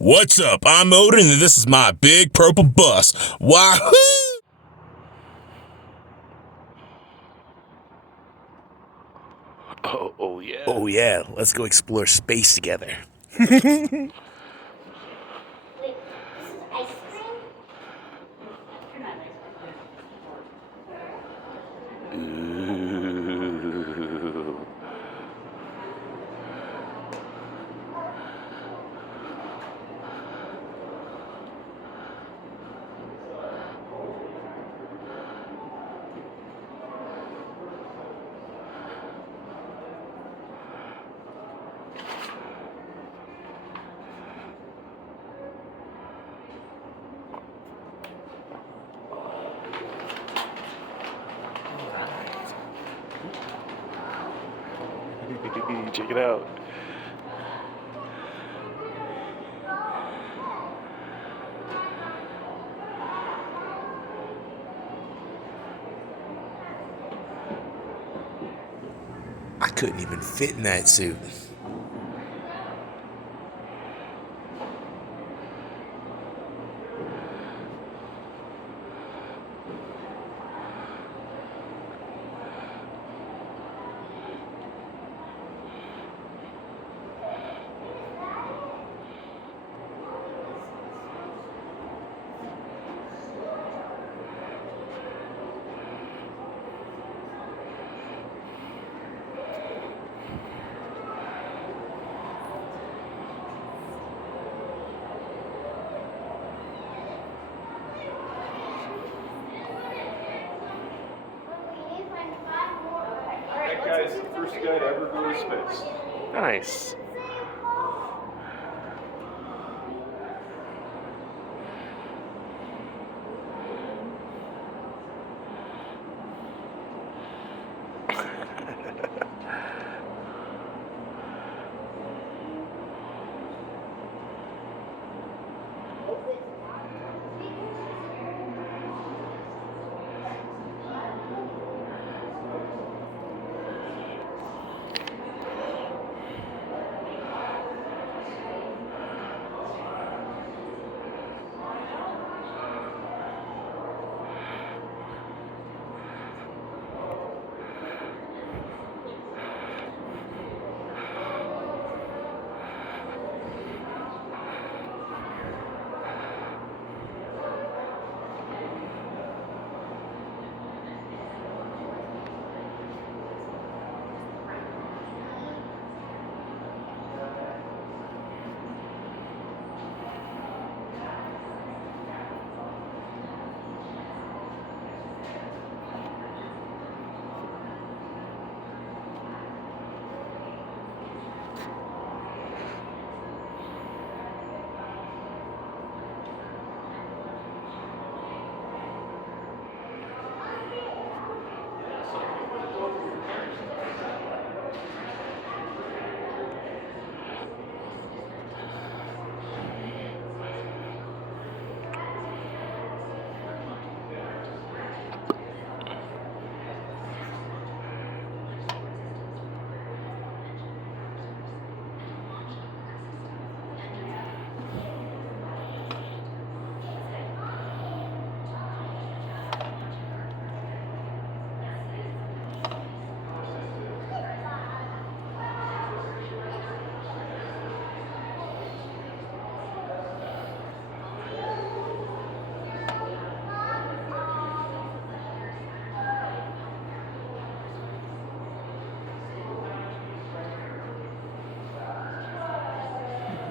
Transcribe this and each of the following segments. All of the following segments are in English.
What's up? I'm Odin, and this is my big purple bus. Wahoo! Oh yeah. Oh yeah, let's go explore space together. Wait, this is ice cream? You're not ice Ooh. Check it out. I couldn't even fit in that suit. That guy's the first guy to ever go to space. Nice.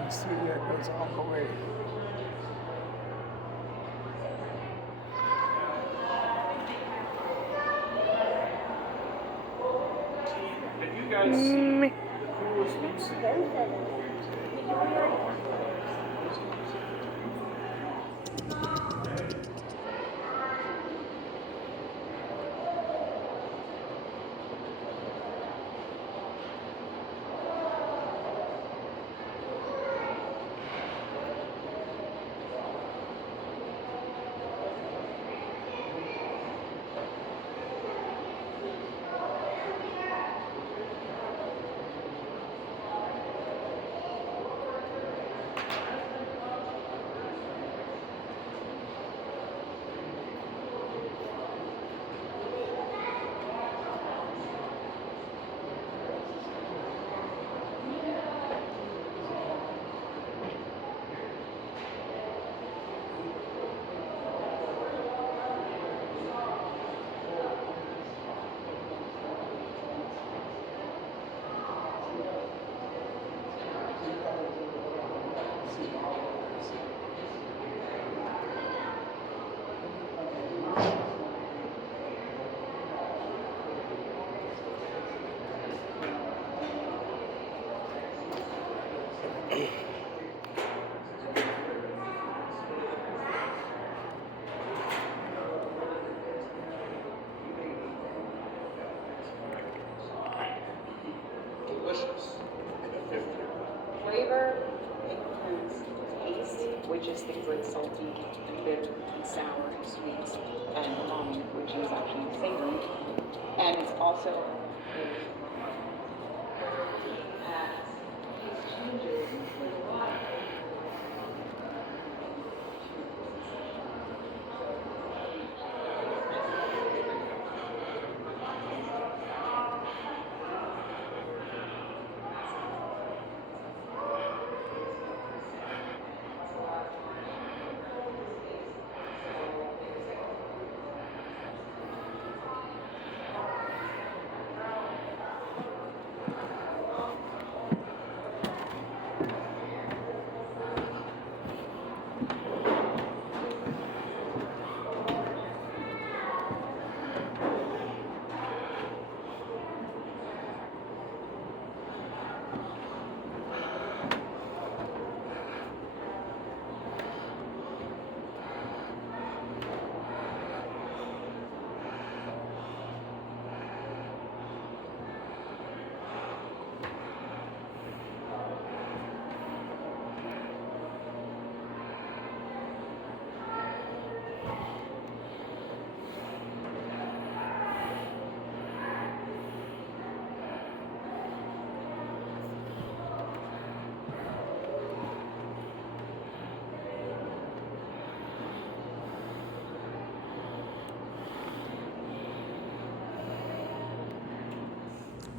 See, that goes all the way. Have you guys seen the coolest music? which is things like salty, bitter, sour, sweet, and umami, which is actually savory. And it's also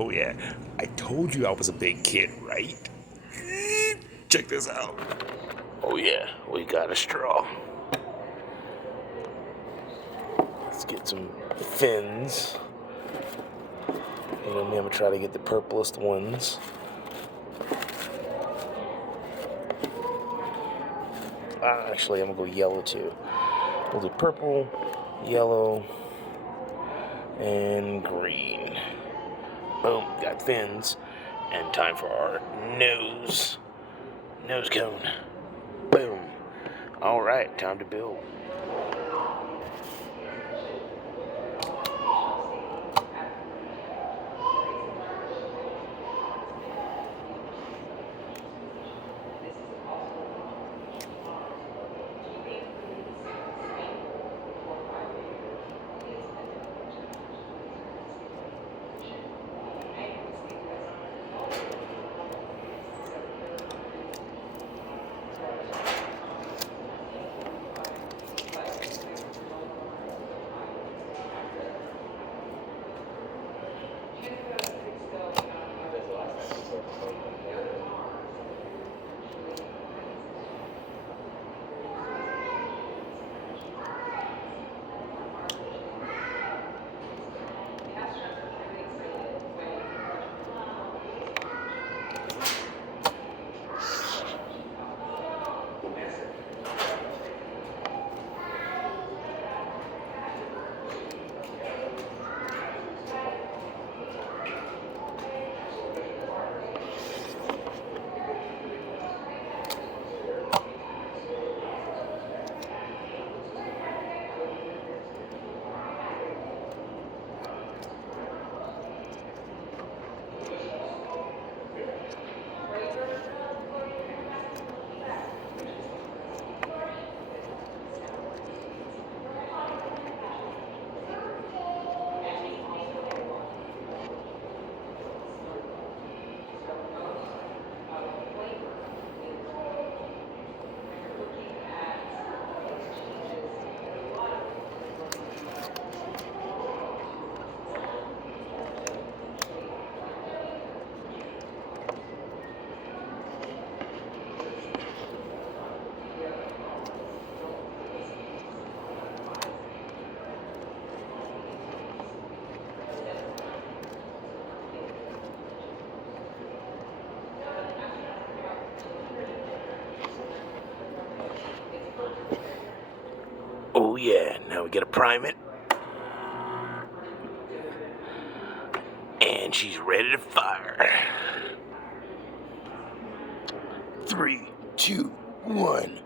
Oh yeah, I told you I was a big kid, right? Check this out. Oh yeah, we got a straw. Let's get some fins. You know me, I'm gonna try to get the purplest ones. Actually, I'm gonna go yellow too. We'll do purple, yellow, and green. Boom, got fins. And time for our nose cone. Boom. All right, time to build. Oh yeah, now we gotta prime it. And she's ready to fire. 3, 2, 1.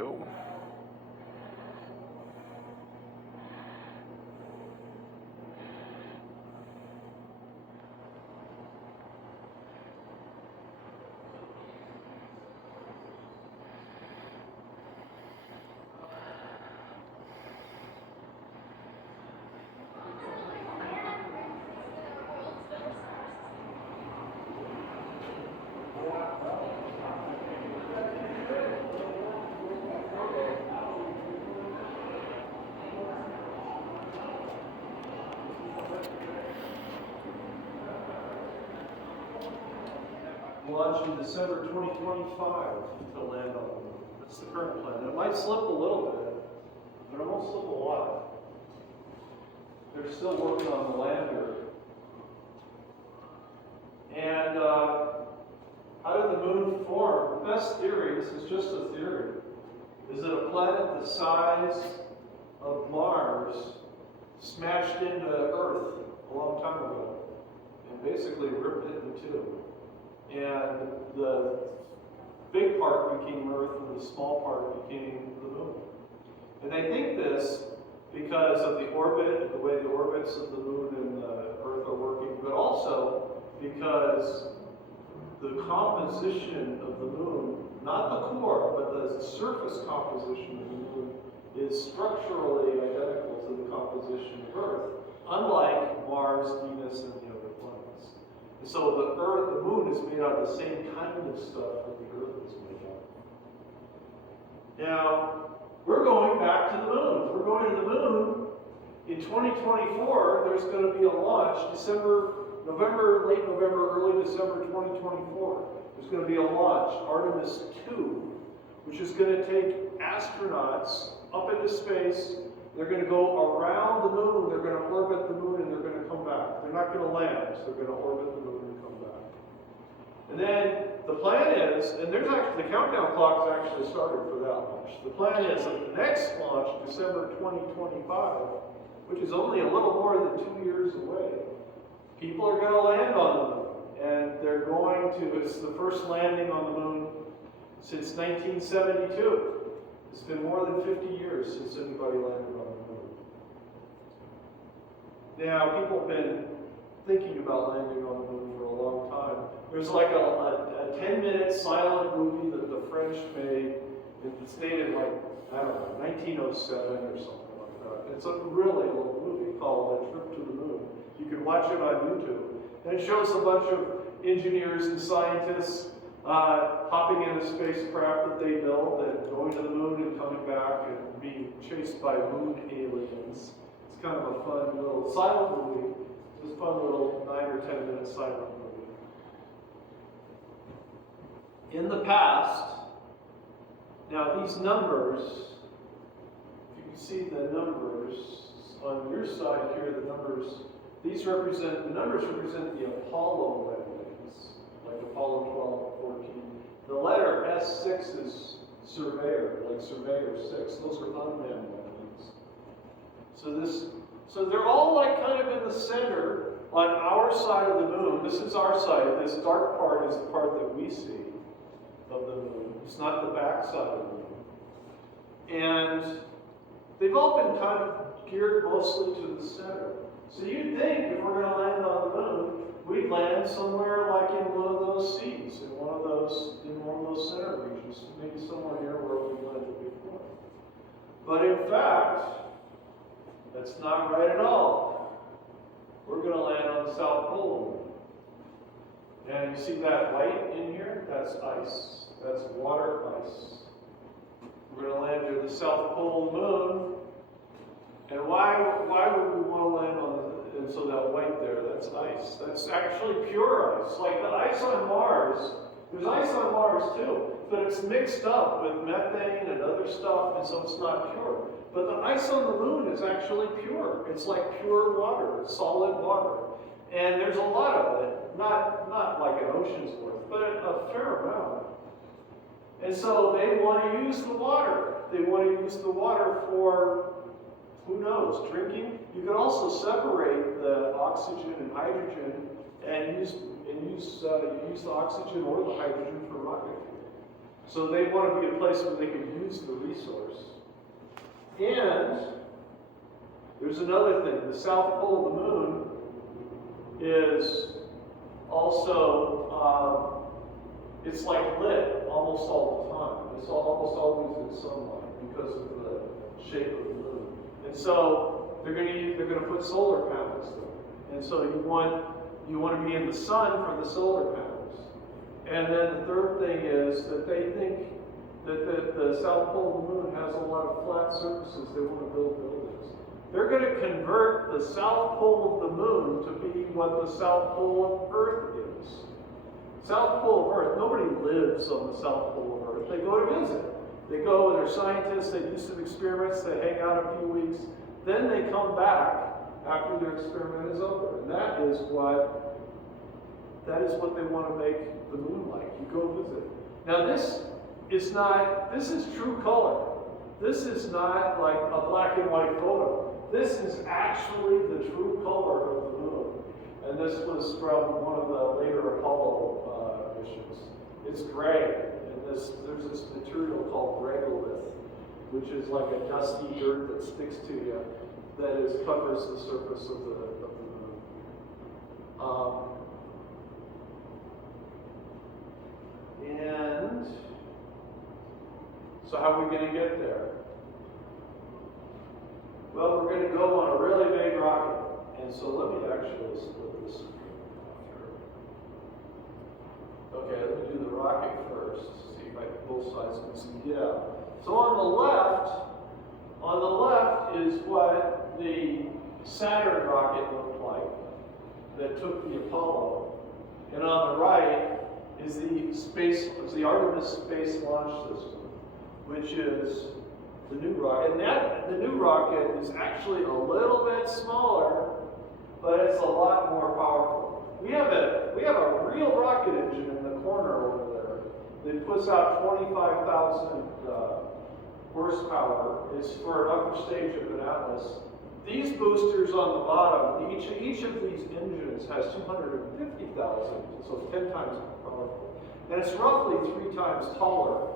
go. Launch in December 2025 to land on the moon. That's the current plan. It might slip a little bit, but it won't slip a lot. They're still working on the lander. And how did the moon form? The best theory, this is just a theory, is that a planet the size of Mars smashed into Earth a long time ago and basically ripped it in two. And the big part became Earth and the small part became the moon. And they think this because of the orbit and the way the orbits of the moon and the Earth are working, but also because the composition of the moon, not the core, but the surface composition of the moon, is structurally identical to the composition of Earth, unlike Mars, Venus, and the other planets. And so the moon is made out of the same kind of stuff that the Earth is made out of. Now, we're going back to the moon. We're going to the moon. In 2024, there's going to be a launch, late November, early December 2024. There's going to be a launch, Artemis 2, which is going to take astronauts up into space. They're going to go around the moon, they're going to orbit the moon, and they're going to come back. They're not going to land, so they're going to orbit the moon and come back. And then the plan is, and there's actually, the countdown clock has actually started for that launch. The plan is that the next launch, December 2025, which is only a little more than 2 years away, people are going to land on the moon. And they're going to, it's the first landing on the moon since 1972. It's been more than 50 years since anybody landed on the moon. Now, people have been thinking about landing on the moon for a long time. There's like a 10-minute silent movie that the French made. It's dated like, I don't know, 1907 or something like that. It's a really old movie called A Trip to the Moon. You can watch it on YouTube. And it shows a bunch of engineers and scientists hopping in a spacecraft that they built and going to the moon and coming back and being chased by moon aliens. It's kind of a fun little silent movie. It's a fun little 9 or 10 minute silent movie. In the past, now these numbers, if you can see the numbers on your side here, the numbers represent the Apollo landings, like Apollo 12, 14. The letter S6 is Surveyor, like Surveyor 6. Those are unmanned landings. So they're all like kind of in the center on our side of the moon. This is our side. This dark part is the part that we see of the moon. It's not the back side of the moon. And they've all been kind of geared mostly to the center. So you'd think if we're going to land on the moon, we'd land somewhere like in one of those seas, in one of those center regions, maybe somewhere near where we landed before. But in fact, that's not right at all. We're going to land on the South Pole. And you see that white in here? That's ice. That's water ice. We're going to land near the South Pole of the moon. And why would we want to land on it? And so that white there, that's ice. That's actually pure ice. Like the ice on Mars, there's ice on Mars too, but it's mixed up with methane and other stuff, and so it's not pure. But the ice on the moon is actually pure. It's like pure water, it's solid water. And there's a lot of it, not like an ocean's worth, but a fair amount. And so they want to use the water. They want to use the water for, who knows, drinking. You could also separate the oxygen and hydrogen and use the oxygen or the hydrogen for rocket fuel. So they want to be a place where they can use the resource. And there's another thing. The south pole of the moon is also, it's like lit almost all the time. It's almost always in sunlight because of the shape of the moon. And so they're going to put solar panels there. And so you want to be in the sun for the solar panels. And then the third thing is that they think that the south pole of the moon has a lot of flat surfaces. They want to build buildings. They're going to convert the south pole of the moon to be what the south pole of Earth is. South pole of Earth, nobody lives on the south pole of Earth. They go to visit. They go, they're scientists, they do some experiments, they hang out a few weeks, then they come back after their experiment is over. And that is what they want to make the moon like. You go visit. Now this is true color. This is not like a black and white photo. This is actually the true color of the moon. And this was from one of the later Apollo missions. It's gray, and there's this material called regolith, which is like a dusty dirt that sticks to you, that covers the surface of the moon. And so how are we going to get there? Well, we're going to go on a really big rocket. And so let me actually split this screen off here. Okay, let me do the rocket first. See if I can both sides can see. Yeah. So on the left is what the Saturn rocket looked like that took the Apollo. And on the right is the Artemis Space Launch System, which is the new rocket. And the new rocket is actually a little bit smaller, but it's a lot more powerful. We have a real rocket engine in the corner over there that puts out 25,000 horsepower. It's for an upper stage of an Atlas. These boosters on the bottom, each of these engines has 250,000, so 10 times more powerful. And it's roughly 3 times taller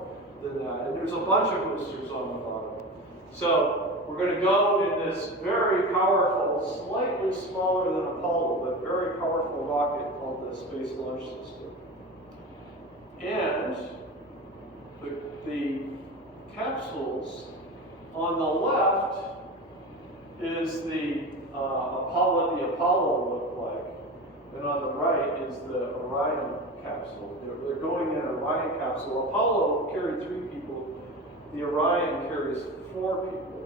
than that. And there's a bunch of boosters on the bottom. So we're going to go in this very powerful, slightly smaller than Apollo, but very powerful rocket called the Space Launch System. And the capsules on the left is the Apollo looked like, and on the right is the Orion capsule. They're going in an Orion capsule. Apollo carried 3 people. The Orion carries 4 people.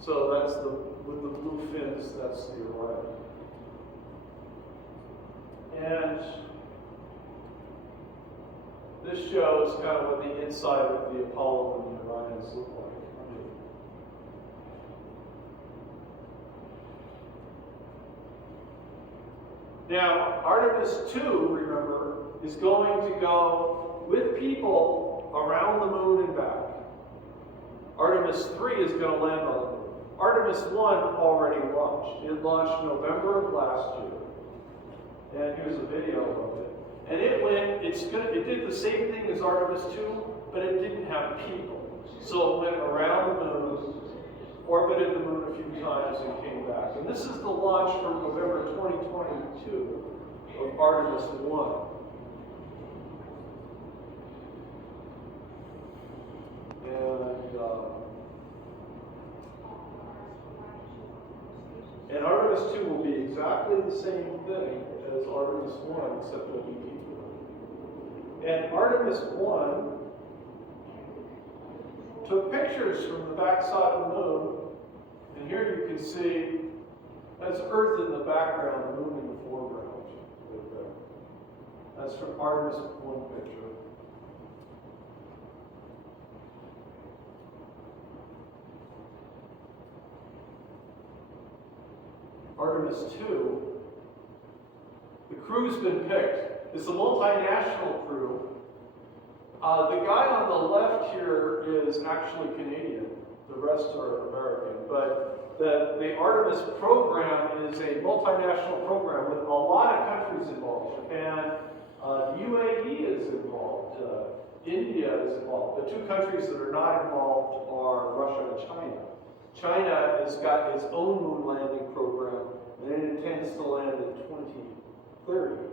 So that's with the blue fins, that's the Orion. And this shows kind of what the inside of the Apollo and the Orions look like. Now, Artemis 2, remember, is going to go with people around the moon and back. Artemis 3 is going to land on the moon. Artemis 1 already launched. It launched November of last year. And here's a video of it. And it did the same thing as Artemis 2, but it didn't have people. So it went around the moon, orbited the moon a few times, and came back. And this is the launch from November 2022 of Artemis 1. And Artemis 2 will be exactly the same thing as Artemis 1, except there'll be people. And Artemis 1 took pictures from the backside of the moon, and here you can see that's Earth in the background, the moon in the foreground. Right there. That's from Artemis 1 picture. Artemis 2, the crew's been picked. It's a multinational crew. The guy on the left here is actually Canadian. The rest are American. But the Artemis program is a multinational program with a lot of countries involved. Japan, the UAE is involved. India is involved. The two countries that are not involved are Russia and China. China has got its own moon landing program, and it intends to land in 2030.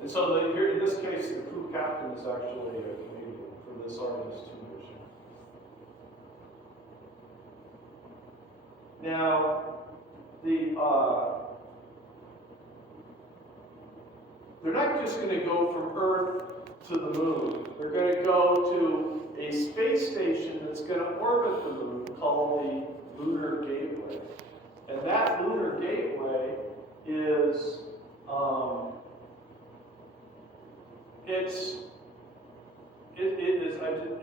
And so here, in this case, the crew captain is actually a Canadian for this Artemis 2 mission. Now, they're not just going to go from Earth to the moon. They're going to go to a space station that's going to orbit the moon called the Lunar Gateway. And that Lunar Gateway is,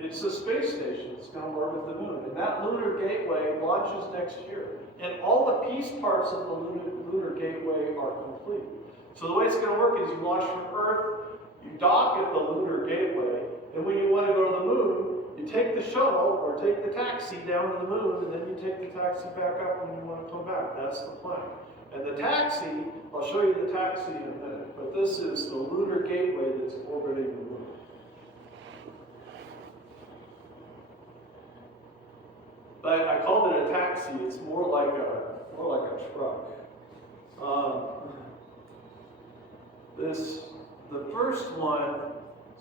it's a space station that's going to orbit the moon. And that Lunar Gateway launches next year. And all the piece parts of the Lunar Gateway are complete. So the way it's going to work is you launch from Earth, you dock at the Lunar Gateway, and when you want to go to the moon, you take the shuttle or take the taxi down to the moon, and then you take the taxi back up when you want to come back. That's the plan. And the taxi, I'll show you the taxi in a minute, but this is the Lunar Gateway that's orbiting the moon. But I called it a taxi. It's more like a truck. The first one.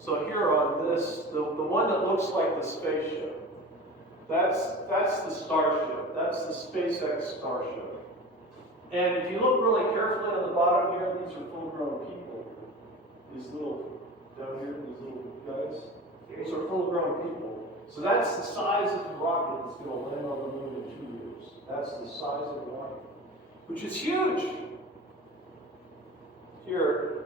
So here on this, the one that looks like the spaceship. That's the Starship. That's the SpaceX Starship. And if you look really carefully on the bottom here, these are full-grown people. These little down here, these little guys. Those are full-grown people. So that's the size of the rocket that's going to land on the moon in 2 years. That's the size of the rocket, which is huge. Here,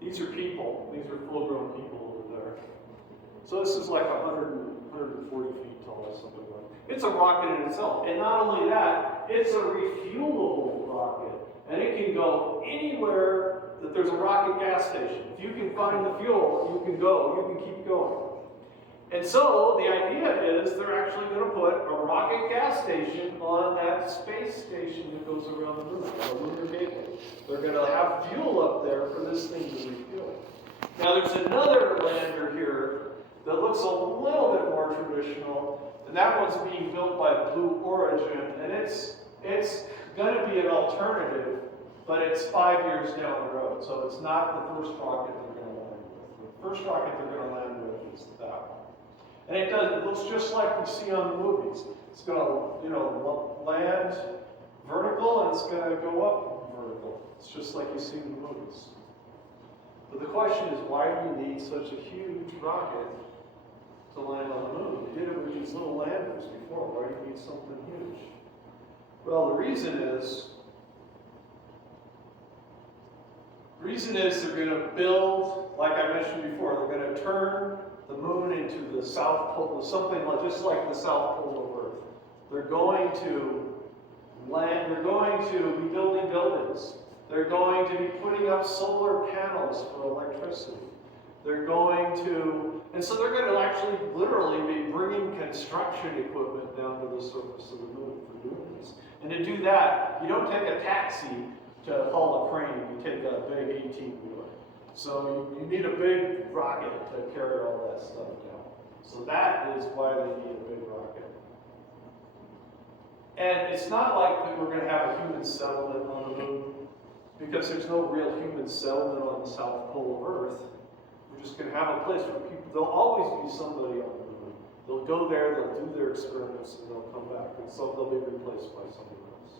these are people. These are full-grown people over there. So this is like 140 feet tall, something like that. It's a rocket in itself. And not only that, it's a refuelable rocket. And it can go anywhere that there's a rocket gas station. If you can find the fuel, you can go. You can keep going. And so the idea is they're actually going to put a rocket gas station on that space station that goes around the moon, the Lunar Gateway. They're going to have fuel up there for this thing to refuel. Now there's another lander here that looks a little bit more traditional, and that one's being built by Blue Origin, and it's going to be an alternative, but it's 5 years down the road, so it's not the first rocket they're going to land with. The first rocket they're going to land with is that one. And it looks just like we see on the movies. It's going to, land vertical, and it's going to go up vertical. It's just like you see in the movies. But the question is, why do you need such a huge rocket to land on the moon? They did it with these little landers before. Why do you need something huge? Well, the reason is they're going to build, like I mentioned before, they're going to turn the moon into the South Pole, something like, just like the South Pole of Earth. They're going to land, they're going to be building buildings. They're going to be putting up solar panels for electricity. They're going to, and so they're going to actually literally be bringing construction equipment down to the surface of the moon for doing this. And to do that, you don't take a taxi to haul a crane, you take a big 18-wheeler. So you need a big rocket to carry all that stuff down. So that is why they need a big rocket. And it's not like that we're going to have a human settlement on the moon, because there's no real human settlement on the South Pole of Earth. We're just going to have a place where people, there'll always be somebody on the moon. They'll go there, they'll do their experiments, and they'll come back. And so they'll be replaced by someone else.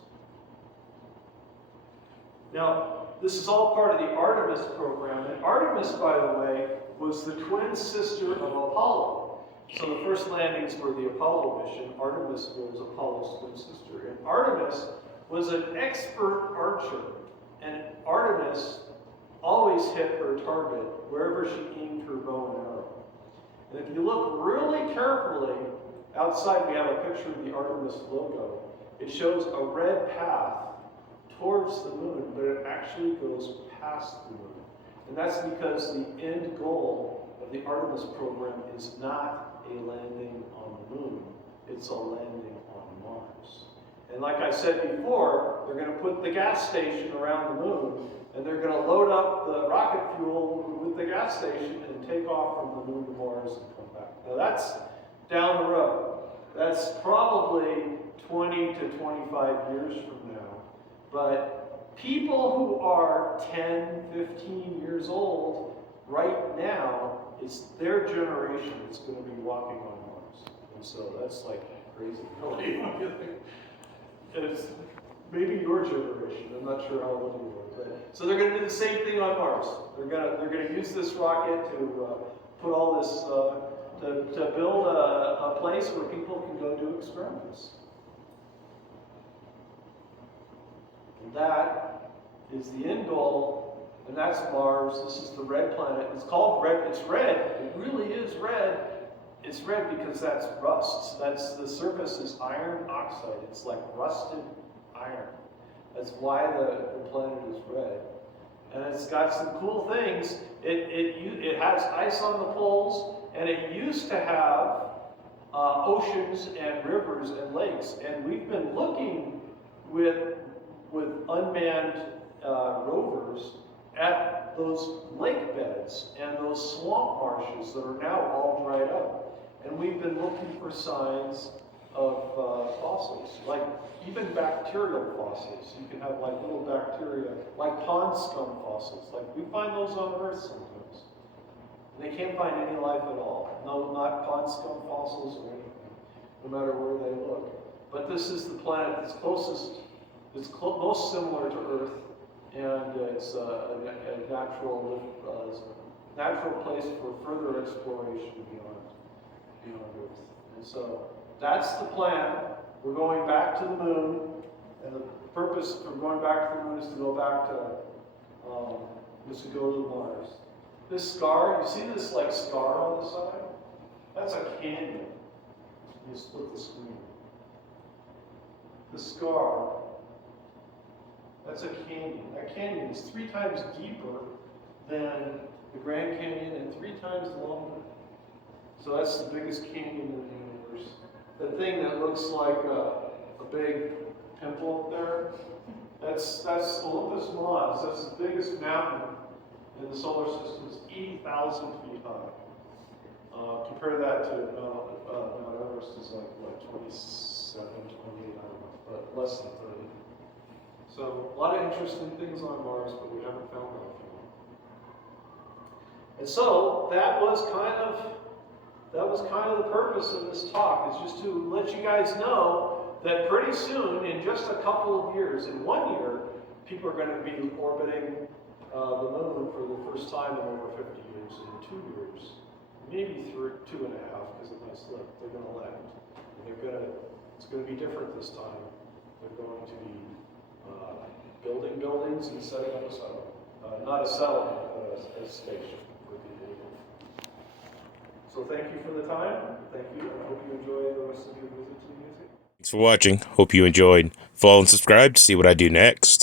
Now, this is all part of the Artemis program. And Artemis, by the way, was the twin sister of Apollo. So the first landings were the Apollo mission. Artemis was Apollo's twin sister. And Artemis was an expert archer. And Artemis always hit her target wherever she aimed her bow and arrow. And if you look really carefully, outside we have a picture of the Artemis logo. It shows a red path towards the moon, but it actually goes past the moon. And that's because the end goal of the Artemis program is not a landing on the moon, it's a landing on Mars. And like I said before, they're going to put the gas station around the moon, and they're going to load up the rocket fuel with the gas station and take off from the moon to Mars and come back. Now that's down the road. That's probably 20 to 25 years from now. But people who are 10, 15 years old right now, it's their generation that's going to be walking on Mars. And so that's like crazy. It's maybe your generation. I'm not sure how old you are. But, so they're going to do the same thing on Mars. They're going to use this rocket to put all this to build a place where people can go do experiments. And that is the end goal, and that's Mars. This is the red planet. It's called red. It's red. It really is red. It's red because that's rust. That's the surface is iron oxide. It's like rusted iron. That's why the planet is red. And it's got some cool things. It has ice on the poles, and it used to have oceans and rivers and lakes. And we've been looking with unmanned rovers at those lake beds and those swamp marshes that are now all dried up. And we've been looking for signs of fossils, like even bacterial fossils. You can have like little bacteria, like pond scum fossils. Like we find those on Earth sometimes. And they can't find any life at all. No, not pond scum fossils or anything, no matter where they look. But this is the planet that's closest, it's most similar to Earth, and it's a natural place for further exploration beyond Earth. And so that's the plan. We're going back to the moon, and the purpose for going back to the moon is to go back to Mars. This scar, you see this like scar on the side? That's a canyon. You split the screen. The scar, that's a canyon. That canyon is 3 times deeper than the Grand Canyon and 3 times longer. So that's the biggest canyon in the universe. The thing that looks like a big pimple up there, that's Olympus Mons. That's the biggest mountain in the solar system. It's 80,000 feet high. Compare that to Mount Everest is like, what, 27, 28, I don't know, but less than 30. So a lot of interesting things on Mars, but we haven't found life yet. And so that was kind of the purpose of this talk, is just to let you guys know that pretty soon, in just a couple of years, in 1 year, people are going to be orbiting the moon for the first time in over 50 years. In 2 years, maybe 2.5, because it might slip, they're going to land. It's going to be different this time. They're going to be building buildings and setting up a settlement. Not a settlement, but a station for people to live. So thank you for the time. Thank you. I hope you enjoy the rest of your visit to the museum. Thanks for watching. Hope you enjoyed. Follow and subscribe to see what I do next.